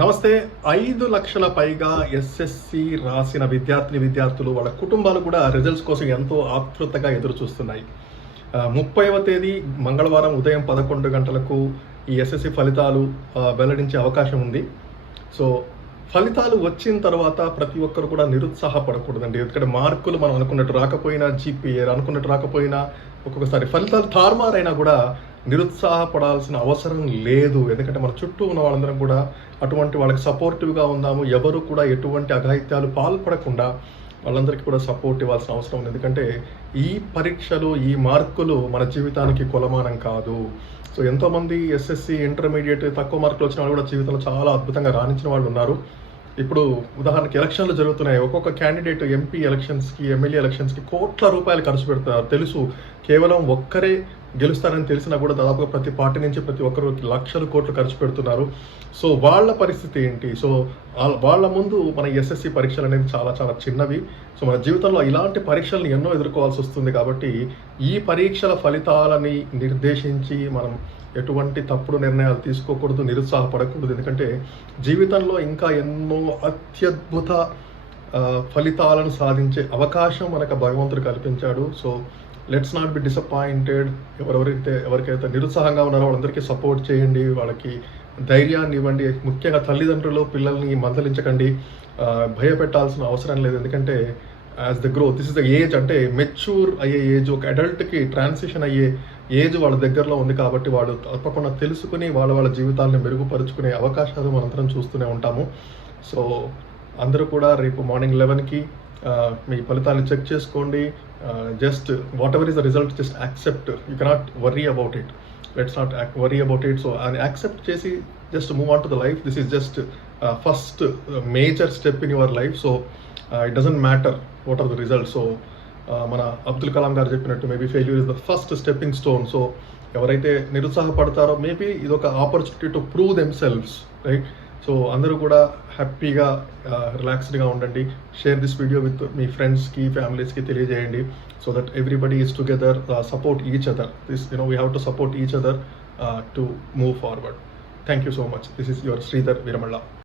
నమస్తే. 5 లక్షల పైగా ఎస్ఎస్సి రాసిన విద్యార్థులు వాళ్ళ కుటుంబాలు కూడా రిజల్ట్స్ కోసం ఎంతో ఆతృతగా ఎదురు చూస్తున్నాయి. 30వ తేదీ మంగళవారం ఉదయం 11 గంటలకు ఈ ఎస్ఎస్సి ఫలితాలు వెల్లడించే అవకాశం ఉంది. సో ఫలితాలు వచ్చిన తర్వాత ప్రతి ఒక్కరు కూడా నిరుత్సాహపడకూడదండి. ఎందుకంటే మార్కులు మనం అనుకున్నట్టు రాకపోయినా, జీపీఏ అనుకున్నట్టు రాకపోయినా, ఒక్కొక్కసారి ఫలితాలు తారుమారైనా కూడా నిరుత్సాహపడాల్సిన అవసరం లేదు. ఎందుకంటే మన చుట్టూ ఉన్న వాళ్ళందరం కూడా అటువంటి వాళ్ళకి సపోర్టివ్గా ఉందాము. ఎవరు కూడా ఎటువంటి అఘాయిత్యాలు పాల్పడకుండా వాళ్ళందరికీ కూడా సపోర్ట్ ఇవ్వాల్సిన అవసరం ఉంది. ఎందుకంటే ఈ పరీక్షలు, ఈ మార్కులు మన జీవితానికి కొలమానం కాదు. సో ఎంతోమంది ఎస్ఎస్సి, ఇంటర్మీడియట్ తక్కువ మార్కులు వచ్చిన వాళ్ళు కూడా జీవితంలో చాలా అద్భుతంగా రాణించిన వాళ్ళు ఉన్నారు. ఇప్పుడు ఉదాహరణకి ఎలక్షన్లు జరుగుతున్నాయి. ఒక్కొక్క క్యాండిడేట్ ఎంపీ ఎలక్షన్స్కి, ఎమ్మెల్యే ఎలక్షన్స్కి కోట్ల రూపాయలు ఖర్చు పెడుతున్నారు. తెలుసు, కేవలం ఒక్కరే గెలుస్తారని తెలిసినా కూడా దాదాపుగా ప్రతి పార్టీ నుంచి ప్రతి ఒక్కరు లక్షలు కోట్లు ఖర్చు పెడుతున్నారు. సో వాళ్ళ పరిస్థితి ఏంటి? సో వాళ్ళ ముందు మన ఎస్ఎస్సి పరీక్షలు అనేది చాలా చాలా చిన్నవి. సో మన జీవితంలో ఇలాంటి పరీక్షలను ఎన్నో ఎదుర్కోవాల్సి వస్తుంది. కాబట్టి ఈ పరీక్షల ఫలితాలని నిర్దేశించి మనం ఎటువంటి తప్పుడు నిర్ణయాలు తీసుకోకూడదు, నిరుత్సాహపడకూడదు. ఎందుకంటే జీవితంలో ఇంకా ఎన్నో అత్యద్భుత ఫలితాలను సాధించే అవకాశం మనకు భగవంతుడు కల్పించాడు. So let's not be disappointed. ఎవరికైతే నిరుత్సాహంగా ఉన్నారో వాళ్ళందరికీ సపోర్ట్ చేయండి, వాళ్ళకి ధైర్యాన్ని ఇవ్వండి. ముఖ్యంగా తల్లిదండ్రులు పిల్లల్ని మందలించకండి, భయపెట్టాల్సిన అవసరం లేదు. ఎందుకంటే as the growth, this is the age, అంటే మెచ్యూర్ అయ్యే ఏజ్, ఒక అడల్ట్కి ట్రాన్సిషన్ అయ్యే ఏజ్ వాళ్ళ దగ్గరలో ఉంది. కాబట్టి వాళ్ళు తప్పకుండా తెలుసుకుని వాళ్ళ జీవితాలను మెరుగుపరుచుకునే అవకాశాలు మనందరం చూస్తూనే ఉంటాము. సో అందరూ కూడా రేపు మార్నింగ్ 11కి మీ ఫలితాన్ని చెక్ చేసుకోండి. Just whatever is the result, just accept. You cannot worry about it. Let's not worry about it. So అని యాక్సెప్ట్ చేసి just move on to the life. This is just first major step in your life. So it doesn't matter what are the result. So మన అబ్దుల్ కలాం గారు చెప్పినట్టు maybe failure is the first stepping stone. So ఎవరైతే నిరుత్సాహపడతారో maybe ఇది ఒక opportunity to prove themselves, right? So అందరూ కూడా హ్యాపీగా రిలాక్స్డ్గా ఉండండి. షేర్ దిస్ వీడియో విత్ మీ ఫ్రెండ్స్కి, ఫ్యామిలీస్కి తెలియజేయండి. So that everybody is together, support each other. This we have to support each other to move forward. Thank you so much. This is your Sridhar Veeramalla.